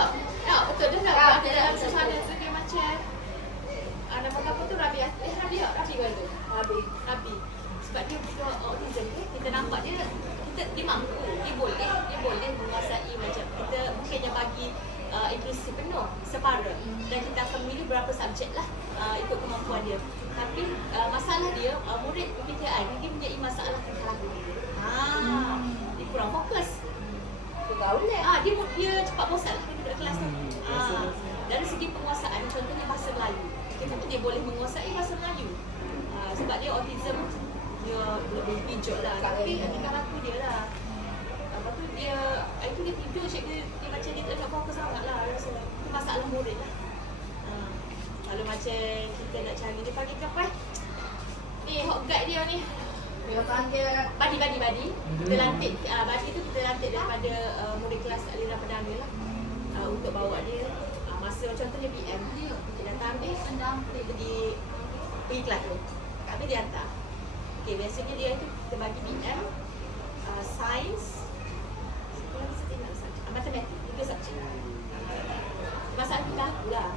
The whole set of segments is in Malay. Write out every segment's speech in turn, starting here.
Tak, betul dia tak ada dalam suasana tu dia macam nama apa tu Rabi ke tu? Rabi. Sebab dia bukan autism kita nampak dia mampu, dia boleh menguasai macam kita mungkinnya bagi inklusif penuh separa dan kita akan memilih berapa subjek lah ikut kemampuan dia. Tapi masalah dia murid PKI ni dia punya masalah tingkah laku. Dia kurang fokus. Dia cepat bosan lah duduk kelas tu. Dari segi penguasaan, contohnya bahasa Melayu. Kenapa dia boleh menguasai bahasa Melayu? Sebab dia autism, dia lebih pijak lah. Tapi tingkah laku dia lah. Lepas tu dia tidur cikgu, dia macam dia tak nak fokus sangat lah. Rasa itu masalah murid lah. Kalau macam kita nak cari dia panggil ke apa? Ni hot guide dia ni. Dia panggil Badi. Kita lantik Badi tu kita lantik daripada murid kelas aliran perdana lah. Untuk bawa dia masa contohnya BM dia datang dia pergi kelas tu. Kami dia hantar. Okey, biasanya dia tu kita bagi BM sains, matematik, 3 subjek. Masalah kita lah.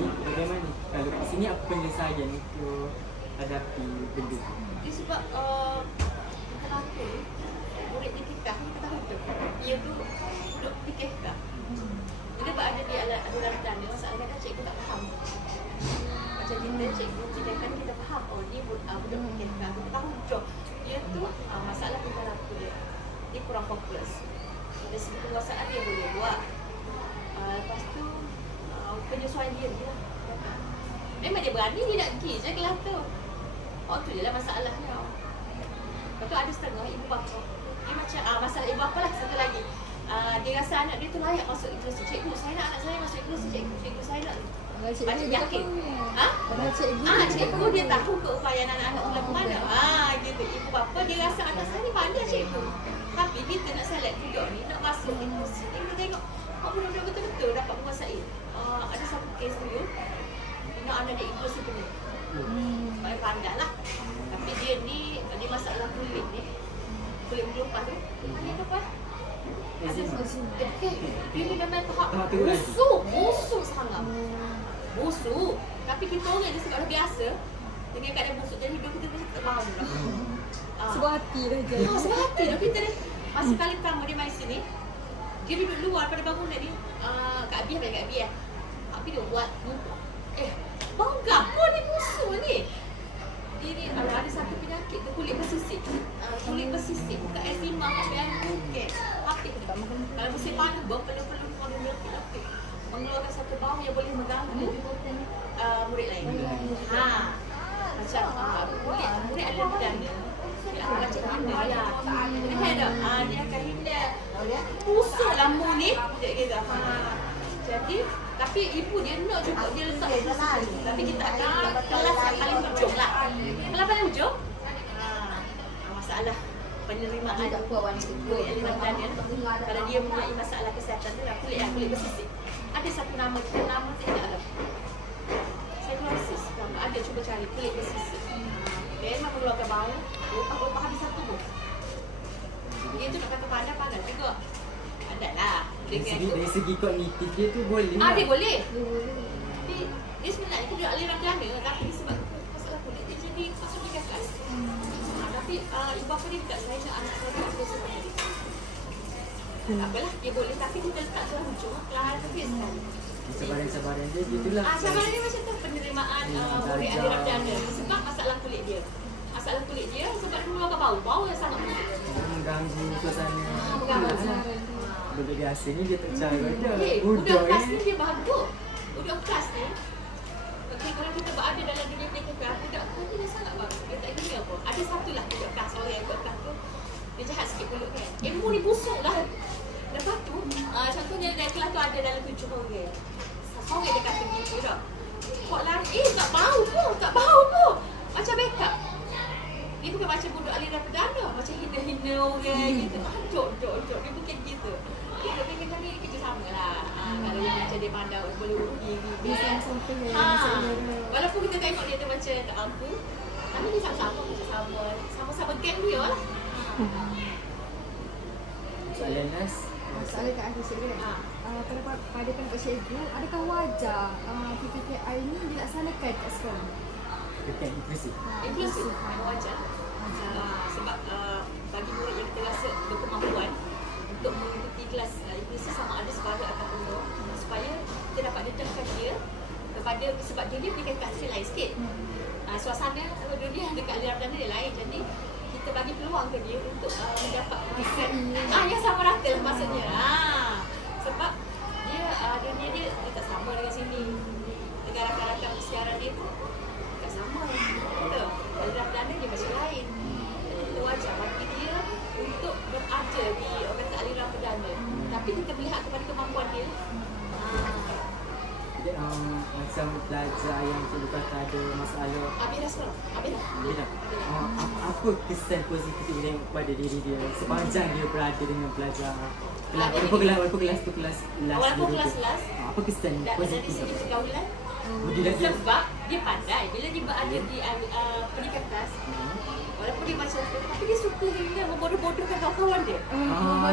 Bagaimana kalau kat sini apa penyelesaian untuk hadapi benda tu? Dia sebab kenapa murid di kita tahu tu dia tu duduk fikir tak. Dia berada di adalah dan masalahnya kan cikgu tak faham. Macam kita cikgu kita kan kita faham dia budak fikir tak. Kita tahu betul dia tu masalah tingkah laku dia kurang fokus. Dari segi penguasaan dia boleh buat. Lepas tu penyesuaian dia lah. Memang dia berani dia nak pergi je kelas tu. Tu je lah masalahnya. Lepas tu ada setengah ibu bapa. Dia macam masalah ibu bapa lah satu lagi. Dia rasa anak dia tu layak masuk inklusi. Cikgu, saya nak anak saya masuk inklusi. Cikgu saya nak. Macam yakin. Cikgu dia tahu keupayaan anak-anak tu ke mana. Gitu. Ibu bapa dia rasa anak saya ni pandai cikgu. Tapi kita nak select budak ni nak masuk inklusi. Kita tengok budak-budak betul-betul dapat menguasai. Ada satu kes dulu. Nak anak dia inklusi penuh. Supaya pandai lah. Tapi dia ni masalah kulit ni. Kulit melupas tu. Ada apa? Dia ni memang tahap busuk sangat. Busuk. Tapi kita orang dia sebab dah biasa dengan keadaan busuk jadi hidup kita macam terbau lah. Sebuah hati dah je. Sebuah hati dah. Kita ni masa kali pertama dia main sini, dia duduk luar pada bangunan ni. Kak Biah. Tapi dia buat bangga apa ni busuk ni. Dia ni kalau ada satu penyakit tu kulit bersisik. Kulit bersisik bukan eczema bukan bukit. Hati kalau musim panas berpeluh-peluh lapik. Mengeluarkan satu bau yang boleh mengganggu murid lain. Macam murid ada pedana. Dia akan macam hina ya. Dia akan hina. Busuk lampu ni dia kata. Jadi tapi ibu dia nak juga dia letak tapi kita akan kelas yang paling hujung lah. Kelas paling hujung masalah penerimaan murid yang dibandang kalau dia mempunyai masalah kesihatan tu lah kulit bersisik. Ada satu nama tidak ada. Psikosis ada cuba cari kulit bersisik. Memang mengeluarkan bau. Otak habis satu pun. Dia tu nak kata panas juga. Ada lah. Dari segi kognitif dia tu boleh. Dia boleh. Tapi dia sebenarnya tu dia aliran dana tapi sebab masalah kulit dia jadi masuk di kelas. Tapi ibu bapa dia tak saya nak anak saya tak biasa macam ni. Tak apalah dia boleh tapi kita letak dalam hujung kelas habis sekali. Cabaran dia gitulah. Cabaran dia macam tu penerimaan murid aliran dana sebab masalah kulit dia. Masalah kulit dia sebab dia mengeluarkan bau yang sangat mengganggu suasana. Budak biasa ni dia tak cara dah. Budak kelas ni dia bagus. Budak kelas ni kalau kita berada dalam dunia PKK, budak kelas ni dia sangat bagus. Dia tak kira apa. Ada satu lah budak kelas, orang yang budak kelas tu dia jahat sikit mulut kan. Ilmu ni busuk lah. Lepas tu, contohnya dalam kelas tu ada dalam 7 orang. Seorang dia kata gitu dah. Kok lari, tak bau pun. Macam backup. Dia bukan macam budak aliran perdana, macam hina-hina orang gitu. Dok. Dia bukan gitu. Dia fikir kali kerja sama lah. Kalau dia macam dia pandang boleh urus diri. Walaupun kita tengok dia tu macam tak mampu, tapi dia sama-sama geng dia lah. Soalan Nas, soalan kat aku cikgu kan. Pada pendapat cikgu, adakah wajar PPKI ni dilaksanakan kat sekolah? Bukan inklusif. Inklusif wajar. Sebab bagi murid yang kita rasa berkemampuan untuk mengikuti kelas inklusif sama ada separuh atau penuh, supaya kita dapat dedahkan dia kepada, sebab dia punya kelas lain sikit. Suasana dia dekat aliran perdana dia lain, jadi kita bagi peluang ke dia untuk mendapat pendidikan yang sama rata lah maksudnya. Sebab dia dunia dia tak sama dengan sini, dengan rakan-rakan persiaran dia tu tak sama, betul. Aliran perdana dia macam lain, jadi kita wajar bagi dia untuk berada di orang kata aliran perdana, tapi kita melihat kepada kemampuan dia. Jadi macam pelajar yang cikgu kata ada masalah. Habis dah sekolah? Habis dah? Apa kesan positif dia tengok kepada diri dia sepanjang dia berada dengan pelajar? Walaupun kelas apa kesan positif? Dari segi pergaulan, sebab dia pandai bila dia berada di pendidikan kelas, walaupun dia macam tu, tapi dia suka hingga membodoh-bodohkan kawan-kawan dia.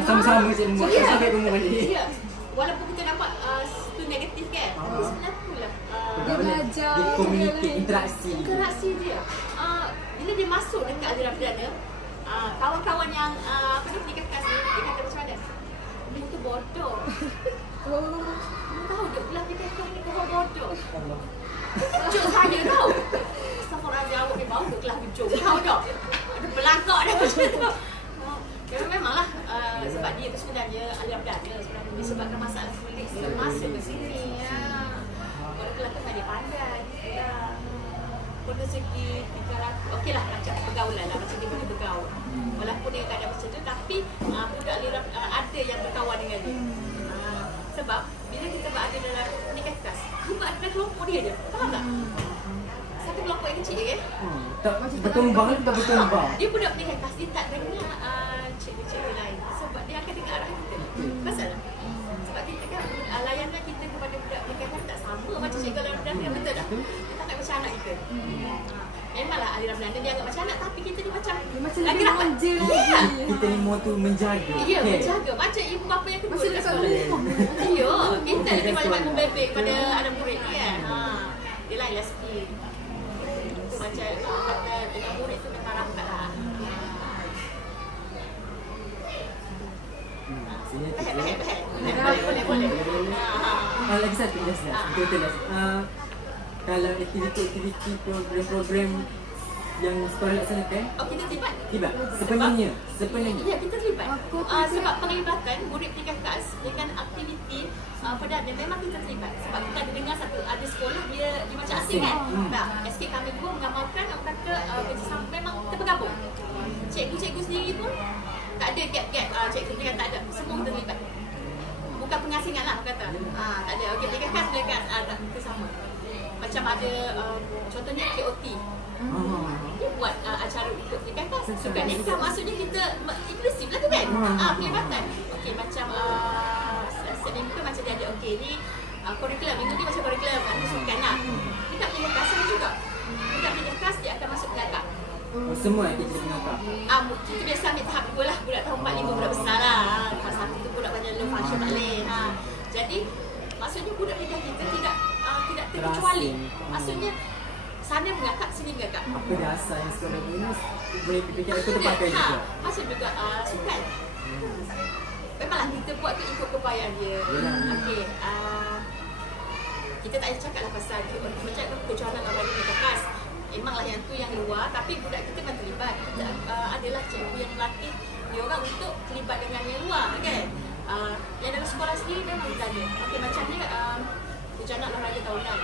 Sama-sama cikgu sampai rumah balik. Ya. Walaupun kita nampak itu negatif kan, tapi sebenarnya itulah dia belajar, dia komunikasi, interaksi dia. Bila dia masuk dekat aliran perdana, kawan-kawan yang pendidikan kelas ni, dia kata macam mana? Dia tu bodoh. Tahu dia belah pendidikan kelas ni kau bodoh. Kejut saya tau. Astagfirullahaladzim, awak ni bawa ke kelas kejut. Tahu tak? Ada belangkak dah macam tu. Memanglah sebab dia tu sebenarnya aliran perdana sebenarnya disebabkan masalah sulit masuk ke sini. Kalau kelakar dia pandai lah. Pada segi okeylah macam pergaulan lah, macam dia boleh bergaul. Walaupun dia tak ada macam tu, tapi budak aliran ada yang berkawan dengan dia. Sebab bila kita berada dalam pendidikan kelas, dia berada dalam kelompok dia je. Faham tak? Satu kelompok yang kecil kan? Tak berkembang. Dia budak pendidikan kelas, dia tak dengar cikgu-cikgu lain. Sebab dia akan dengar arah kita. Pasal lah. Sebab kita kan layanan kita kepada budak pendidikan kelas tak sama macam cikgu aliran perdana, betul tak? Dia tak nak macam anak kita. Memanglah aliran perdana dia agak macam anak, tapi kita ni macam lagi rapat. Kita ni mau tu menjaga. Ya, menjaga. Macam ibu bapa yang kedua dekat sekolah. Ya, kita ni banyak membebek kepada anak murid ni kan. Dia lainlah sikit. Itu macam kata dengan murid tu memang rapat lah. Boleh. Lagi satu betul. Kalau aktiviti program yang sekolah laksanakan, kita terlibat sepenuhnya. Ya, kita terlibat. Sebab penglibatan murid pendidikan kelas dengan aktiviti perdana memang kita terlibat. Sebab kita ada dengar ada sekolah dia macam asing kan. Tak, SK kami pun mengamalkan orang kata kerjasama memang kita bergabung. Cikgu-cikgu sendiri pun tak ada gap-gap, cikgu pendidikan tak ada, semua terlibat. Bukan pengasingan lah kata. Tak ada. Okey, pendidikan kelas kita sama. Macam ada contohnya KOT. Dia buat acara untuk pendidikan kelas. Bukan nikah, maksudnya kita inklusif lah tu kan. Pelibatan. Okey, macam seminggu tu macam dia ada ni kurikulum. Minggu ni macam kurikulum sukan lah. Dekat pendidikan kelas sama juga. Dekat pendidikan kelas dia akan masuk pengakak. Semua kita pengakak. Kita biasa ambil tahap 2 lah. Budak tahun 4, 5 budak besar lah. Tahap 1 tu budak banyak low function tak boleh. Jadi maksudnya budak pendidikan kita tidak terkecuali. Maksudnya sana mengakak, sini mengakak. Apa dasar yang sekolah ini boleh fikir aku terpakai juga. Masuk juga sukan. Memanglah kita buat tu ikut keupayaan dia. Okey, kita tak payah cakap lah pasal macam kejohanan orang di kelas. Memanglah yang tu yang luar, tapi budak kita kan terlibat. Kita adalah cikgu yang melatih dia orang untuk terlibat dengan yang luar kan. Yang dalam sekolah sendiri memang kita ada. Okey, macam ni kejohanan olahraga tahunan.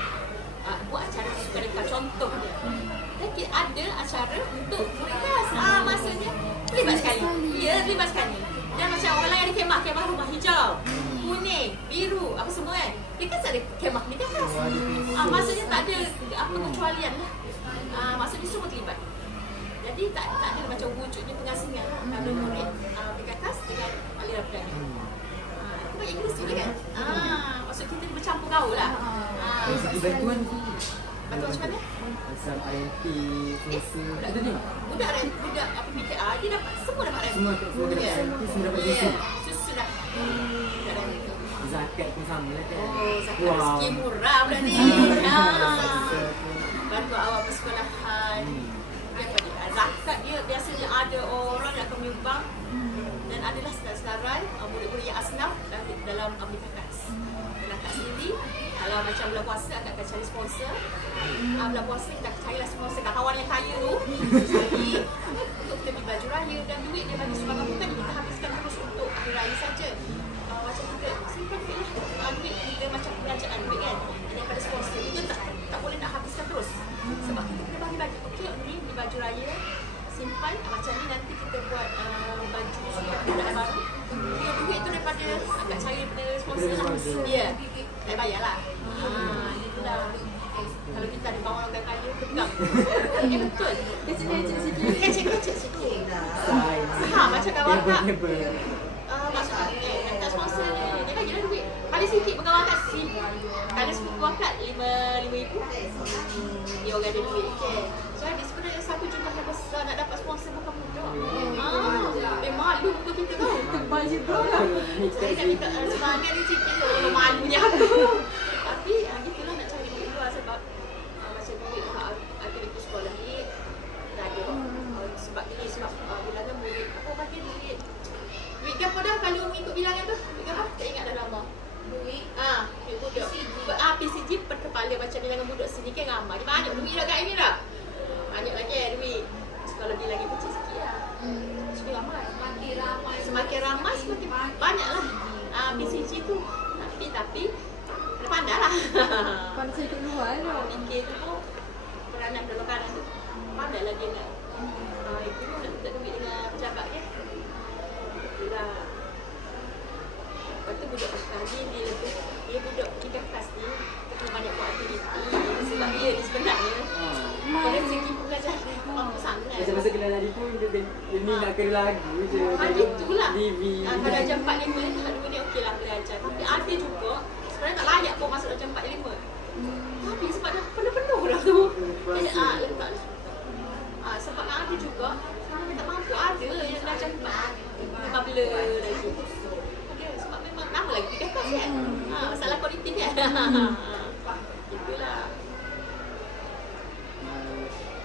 Buat acara sukan dekat contoh dia. Jadi ada acara untuk murid kelas. Maksudnya terlibat sekali. Ya, terlibat sekali. Dan macam orang lain ada kemah rumah hijau, kuning, biru, apa semua kan. Dia kan ada kemah ni kan kelas. Maksudnya tak ada apa kecualian lah. Maksudnya semua terlibat. Jadi tak ada macam wujudnya pengasingan lah. Kalau murid dekat kelas dengan aliran perdana. Itu banyak inklusif kan. Maksud kita bercampur gaul lah. Dari segi bantuan macam mana? Macam IMP, kursus, ada ni? Budak PPKA, dia dapat, semua dapat IMP. Semua dapat IMP, semua dapat kursus. Sudah. zakat pun sama lah kan. Oh, zakat rezeki murah pula ni. Bantu awak persekolahan. Zakat dia biasanya ada orang yang akan menyumbang dan adalah senarai murid-murid yang asnaf dalam ambil kas. Dan akak sendiri kalau macam bulan puasa akak akan cari sponsor. Bulan puasa kita carilah sponsor kawan yang kaya tu. Jadi untuk kita beli baju raya dan duit dia bagi sumbangan bukan kita habiskan terus untuk hari raya saja. Macam kita simpan duit lah. Duit kita macam belanjaan duit kan. Daripada sponsor kita tak boleh nak habiskan terus. Sebab kita kena bagi-bagi. Okey, ni beli baju raya, simpan. Macam ni nanti kita buat baju supaya budak baru. Dia duit tu daripada agak cari daripada sponsor lah. Ya, saya bayar lah. Itulah. Kalau kita ada kawan orang kaya, pegang. Ya betul. Kecil-kecil sikit. Kecil-kecil sikit. Macam kawan kak. Maksudnya, minta sponsor ni. Dia bagilah duit. Paling sikit pun kawan kak kalau sepupu akak RM5,000 dia orang ada duit kan. Jadi sebenarnya satu jumlah yang besar nak dapat sponsor bukan mudah. Malu untuk kita tahu. Tebal juga. Saya nak minta semangat ni sikit tu. Malunya aku. Tapi gitulah nak cari duit luar sebab macam duit aktiviti sekolah ni tak ada. Sebab ni sebab bilangan murid apa bagi duit. Duit apa dah kalau ikut bilangan tu? Duit apa? Tak ingat dah lama. Duit budak. PCG per kepala macam bilangan budak sini kan ramai. Dia banyak duit dah kat ini dah. Banyak lagi duit. Kalau dia lagi kecil sikit lah. Semakin ramai. Semakin ramai semakin banyak lah. PCG tu. Tapi kena pandai lah. Pandai saya keluar lah. Fikir tu pun peranan dalam kanan tu. Pandai lah dia nak. Itu nak minta duit dengan pejabat kan. Itulah. Lepas tu budak tadi dia budak tiga kelas ni kita banyak buat aktiviti sebab dia ni sebenarnya pada segi pengajaran mampu sangat. Masa kena nadi pun dia ni nak kena lagu je. Itulah. TV. Pada jam 4.5 dua ni okey lah belajar. Tapi ada juga sebenarnya tak layak pun masuk jam 4.5. Tapi sebab dah penuh-penuh dah tu. Jadi letak lah. Sebab ada juga sebenarnya tak mampu ada yang belajar 4 blur lagi. Sebab memang nama lagi tiga kelas kan. Masalah kognitif kan. Itulah.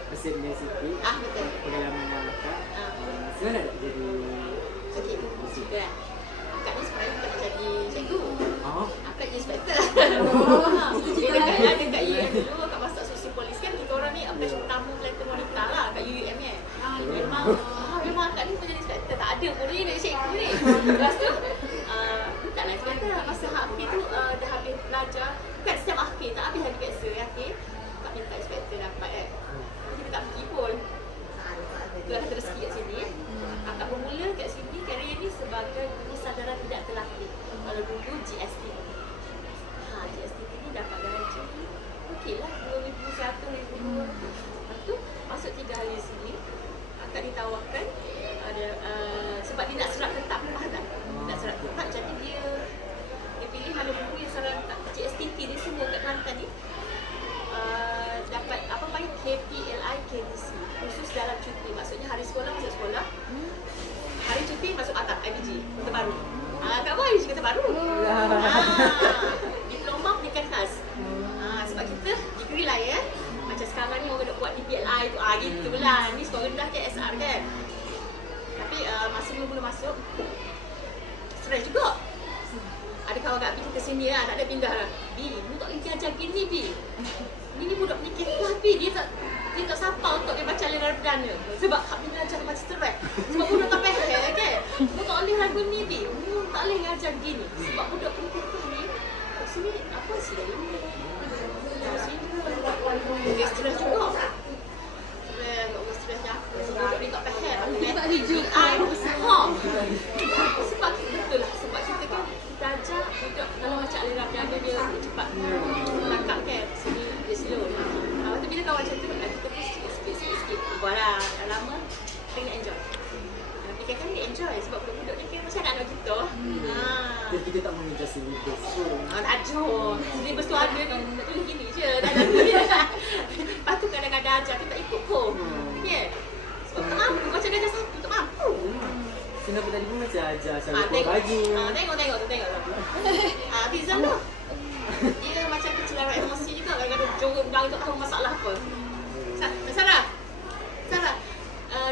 Pesannya sikit. Betul. Pengalaman akak. Sebenarnya nak jadi Okey, juga. Akak ni sebenarnya bukan nak jadi cikgu. Akak jadi inspektor. Dia dekat UUM dulu, akak masuk sosiopolis kan. Kita orang ni approach pertama pelatihan wanita lah kat UUM kan. Memang akak ni pun jadi inspektor. Tak ada pun ni nak cikgu ni. Lepas tu, taklah inspektor. Masa akhir tu dah habis belajar. Bukan setiap akhir, tak habis lagi biasa. Akhir, tak minta inspektor dapat kan. Kita tak pergi pun. Itulah kata rezeki kat sini. Akak bermula kat sini, karier ni sebagai guru sadaran tidak terlatih. Kalau dulu GST. GST ni dapat gaji. Okey lah, RM2,100, RM2,200. Lepas tu, masuk 3 hari sini. Akak ditawarkan ada sebab dia nak surat tetap. Faham tak? Nak surat tetap, jadi dia pilih mana guru yang saran GSTT ni semua kat Kelantan ni. Dapat apa panggil KPLI KDC khusus dalam cuti, maksudnya hari sekolah masuk sekolah, hari cuti masuk atas IBG Kota Baru. Kat bawah IBG Kota Baru. Diploma pendidikan khas. Sebab kita degree lah ya. Macam sekarang ni orang nak buat DPLI tu, gitulah. Ni skor rendah je SR kan. Tapi masa mula-mula masuk stres juga. Ada kawan kat B kita sini lah, tak ada pindah lah. B, mu tak boleh ajar gini B. Ni budak ni kisah B, dia tak sapa untuk dia baca aliran perdana. Sebab kami belajar macam stres. Sebab budak tak faham kan. Mu tak boleh lagu ni B, mu tak boleh ajar gini. Sebab budak ni kisah ni, kat sini apa sih dari ni? Kat sini dia stres juga. Stres apa? Sebab budak ni tak faham. Tak hijau. Sebab betul lah. Sebab kita kan kita ajar budak dalam macam aliran perdana dia cepat tangkap kan. Sini dia slow. Lepas tu bila kawan macam tu, kita pun sikit-sikit. Buatlah lama, kita nak enjoy. Fikir kan dia enjoy sebab budak-budak ni kan macam anak kita. Jadi kita tak mengejar syllabus pun. Tak ada. Syllabus tu ada, nak tulis gini je. Dah tulis dah. Lepas tu kadang-kadang ajar, kita tak ikut pun. Ya. Sebab tak mampu, macam ajar satu, tak mampu. Kenapa tadi pun macam ajar cara buat Tengok. baju. Tengok tu. Fizan tu. Dia macam kecelakaan emosi juga. Kadang-kadang jorok dah tak tahu masalah apa. Sarah.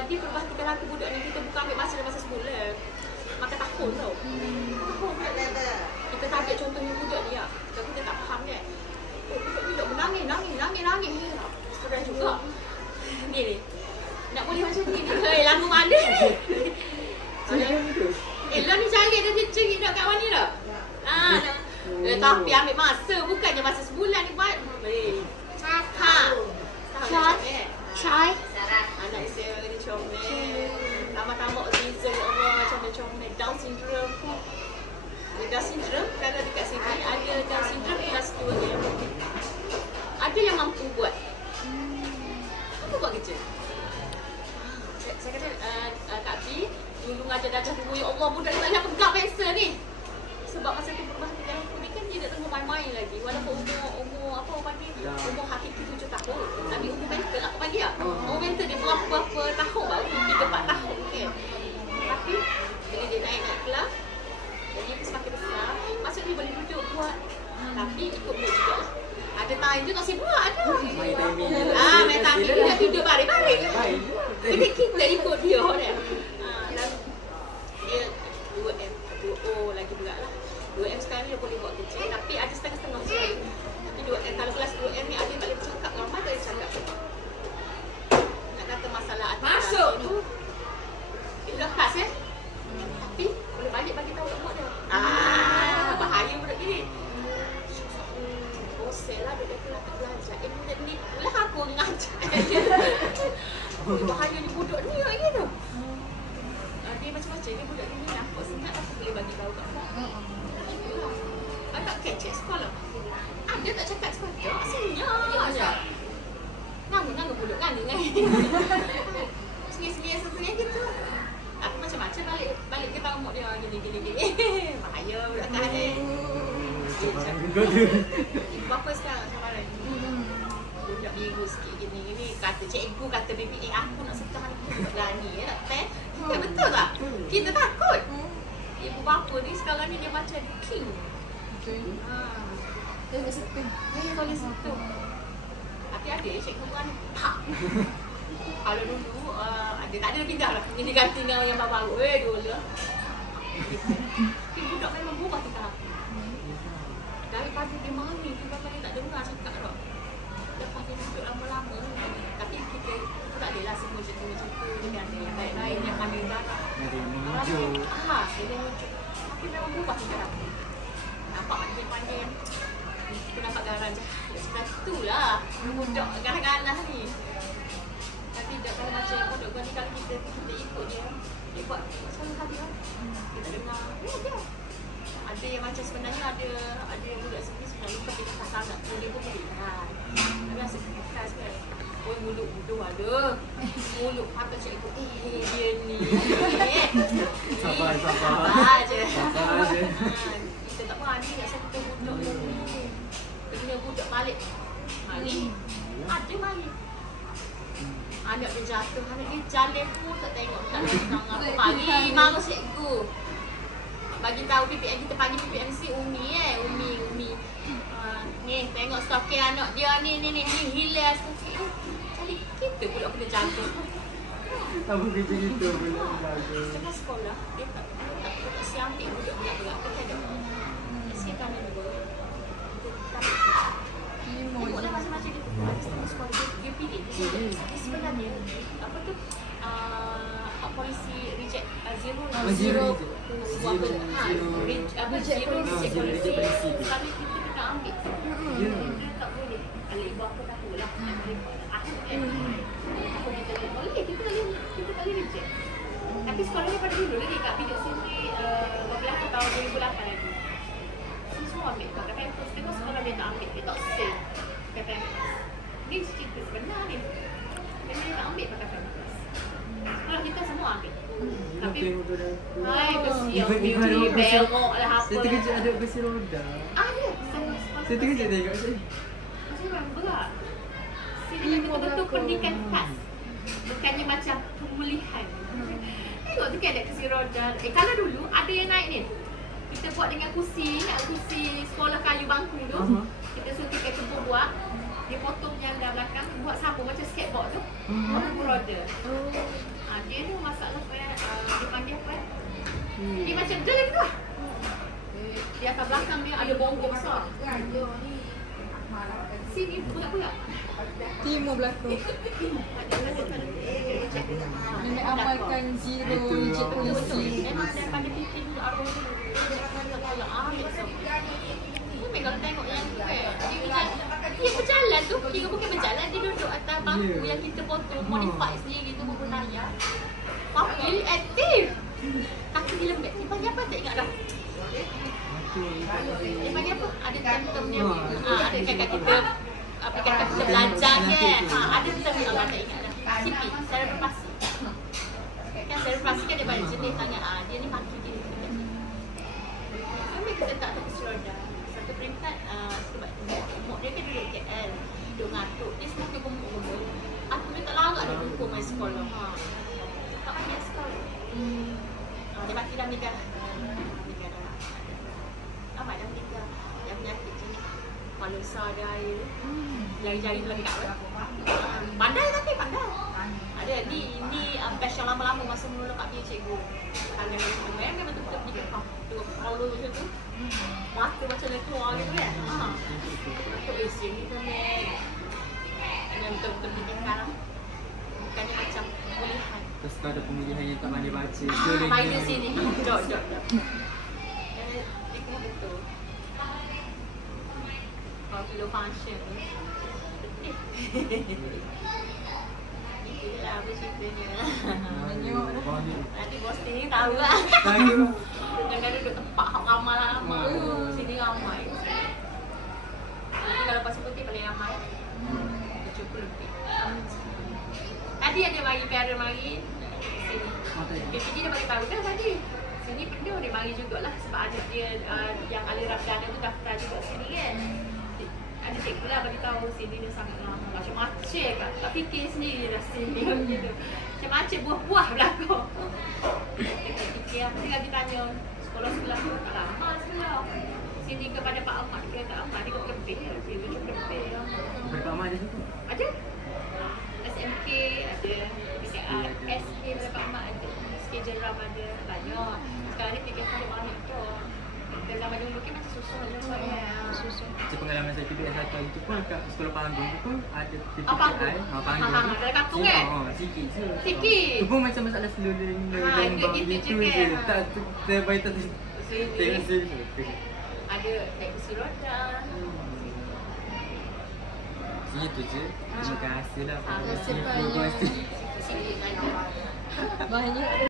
Dia perhatikan lagu budak ni, kita bukan ambil masa sebulan. Maka tahun tau. Kita tak ambil contohnya budak ni lah. Tapi kita tak faham kan. Budak ni duk menangis. Stres juga. Ni. Nak boleh macam ni. Lagu mana ni? Lah ni cari dia cerit kat kat mana dah? Tapi ambil masa, bukannya masa sebulan ni buat. Try. Anak saya ni comel. Tambah-tambah autism, Allah macam comel. Down syndrome pun. Down syndrome, kalau dekat sini ada Down syndrome kelas 2 dia. Ada yang mampu buat. Apa buat kerja? Saya kata, Kak Pi, dulu ngajar darjah dulu, ya Allah, budak ni tak boleh pegang pensel ni. Sebab masa tu permasalahan ni kan dia tak tengok main-main lagi. Walaupun umur apa orang panggil, umur hakiki 7 tahun. Tapi umur mental apa panggil lah. Umur mental dia berapa tahun baru, 3-4 tahun mungkin. Tapi bila dia naik kelas, jadi dia semakin besar, maksud dia boleh duduk buat. Tapi ikut mood juga lah. Ada time tu tak sibuk ada. Main timing je. Main timing dia tidur baring-baring. Kita ikut dia kan. Dan dia 2M, 2O lagi pula lah. 2M sekarang ni dia boleh buat kerja. Tapi ada setengah-setengah je. Tapi 2M, kalau kelas 2M ni ada tak boleh bercakap. Ramai tak boleh cakap. Nak kata masalah masuk tu. Dia dah kelas Tapi boleh balik bagi tahu kat mak dia. Bahaya budak gini. Bosan lah dia nak belajar. Budak ni pula aku ngajar. Bahaya ni budak ni kat gitu. Dia macam-macam ni budak ni nampak senang aku boleh bagi tahu kat mak. Agak kecek sekolah. Ada tak cakap sekolah? Senyap je. Nanggung budak kan dengan. Senyap gitu. Aku macam-macam balik ke tahu mak dia gini. Bahaya budak kan ni. Ibu bapa sekarang cabaran. Budak biru sikit gini. Kata cikgu, kata BBA aku nak sekat anak aku berani nak test. Betul tak? Kita takut. Ibu bapa ni sekarang ni dia macam king. Dia nak setting. Dia boleh sentuh. Tapi ada cikgu kan pak. Kalau dulu ada tak ada pindah lah. Ini diganti dengan yang baru. Dulu. Tapi budak memang berubah tingkah laku. Daripada dia mani, dia tak dengar cakap tak. Lepas dia duduk lama-lama. Tapi kita tak adalah semua cerita-cerita. Dia ada yang lain-lain yang kami darah. Ada yang menunjuk. Dia menunjuk. Tapi memang berubah tingkah laku. Nampak pandai-pandai. Kita nampak garan je. Sebab itulah budak garang-garang ni. Tapi kalau macam budak ni kalau kita ikut dia buat selalu hadir. Kita dengar. Dia. Ada yang macam sebenarnya ada budak sebenarnya lupa kita pasal anak dia pun boleh kan. Tapi rasa keras kan. Mulut bodoh ada. Mulut mata cikgu. Dia ni. Sabar je. Kita tak berani nak sentuh budak ni. Kena budak balik. Ni ada balik. Anak dia jatuh, anak dia jalan pun tak tengok tak senang apa. Pagi marah cikgu. Bagi tahu PPM kita panggil PPMC Umi Umi. Ni tengok stokin anak dia ni hilang stokin. Jadi kita pula kena jaga. Apa kerja kita pula jaga. Sekolah sekolah dia tak siapin budak-budak kita ada. Sekitar ni dulu. Tengok dah macam-macam dia setengah sekolah dia pilih. Sebenarnya apa tu polisi reject zero polisi. Kalau kita ambil kita tak boleh. Kalau ibu aku tahu lah. Aku kan. Kita tak boleh reject. Tapi sekolah ni pada dulu lagi kat video sini berlaku tahun 2008 lagi. Semua ambil kat kampus. Tengok sekolah dia tak ambil. Dia tak save kat kampus. Ni cerita sebenar ni. Memang dia tak ambil kat kampus. Sekolah kita semua ambil. Tapi hai kesian beauty berok lah apa. Saya terkejut ada kursi roda. Ada. Saya terkejut tengok saya. Macam mana berat. Sini betul-betul pendidikan khas. Bukannya macam pemulihan. tengok tu kan ada kursi roda. Kalau dulu ada yang naik ni. Kita buat dengan kursi, kursi sekolah kayu bangku tu. Kita suruh tiket kebun buat. Dia potong yang dah belakang, buat sambung macam skateboard tu. Orang roda. Dia tu masalah dia panggil apa? Dia macam dia lagi tu lah. Di atas belakang dia ada bonggol besar. Sini budak-budak. Timur belakang. Nenek amalkan zero jet polisi. Memang daripada titik dulu arwah dulu. Kalau tengok yang tu kan, dia berjalan tu, dia bukan berjalan, dia duduk atas bangku yang kita potong, modify sendiri tu menggunakan. Tapi aktif. Kaki dia lembek. Dia panggil apa tak ingat dah. Dia panggil apa? Ada term dia. Ada kat kita aplikasi kita belajar kan. Ada term dia tak ingat dah. CP, cerebroplasty. Kan cerebroplasty kan dia banyak jenis tanya. Dia ni kaki dia. Sampai kita tak tahu kursi roda. Satu peringkat sebab umur dia kan duduk KL. Duduk ngatuk. Dia semakin gemuk-gemuk. Aku dia tak larat dia dukung main sekolah. Tak banyak sekolah. Dia mati dah nikah. Nikah dah. Amat dah nikah. Yang penyakit macam ni. Kepala besar dia air. Jari-jari melengkap kan. Pandai tapi pandai. Ada ni batch yang lama-lama masa mula kat dia cikgu. Pandai memang betul-betul pergi ke tengok kepala macam tu. Mata macam ni keluar gitu kan. Betul sini tu ni. Dengan betul-betul pergi sekarang. Bukannya macam pemulihan. Terus kau ada pemulihan yang tak pandai baca. Main sini. Jom. Dia kena betul. Kalau slow function ni. Itulah apa ceritanya. Nanti bos ni tahu lah. Jangan duduk tempat hak ramai. Sini ramai. Nanti kalau pasal putih paling ramai. 70 lebih. Tadi ada mari para mari sini. PPG dia bagi tahu dah tadi. Sini penuh dia mari jugalah sebab ada dia yang aliran dana tu daftar juga sini kan. Ada cikgu lah bagi tahu sini dia sangat lama. Macam-macam tak fikir sendiri dah sini gitu. Macam-macam buah-buah belakang. Kita fikir apa tinggal kita tanya sekolah sebelah tu tak lama sebelah. Sini kepada Pak Ahmad dia kata Ahmad dia kata lebih ya. Dia kata lebih ya. Berapa Ahmad ada situ? Ada. SMK ada. SK Pak Ahmad ada. SK Jeram ada. Banyak. Sekarang ni fikir ada banyak tu. Dan zaman dulu kan macam susun je Susun. Macam pengalaman saya PBS satu itu pun kat sekolah panggung tu pun ada PPI. Panggung. Dalam kampung kan? Sikit je. Sikit. Tu pun macam masalah slow learning. Gitu je. Tak terbaik tak tengok sini. Ada naik kursi roda. Sini tu je. Terima kasih lah. Terima kasih banyak. Sikit lagi. Banyak.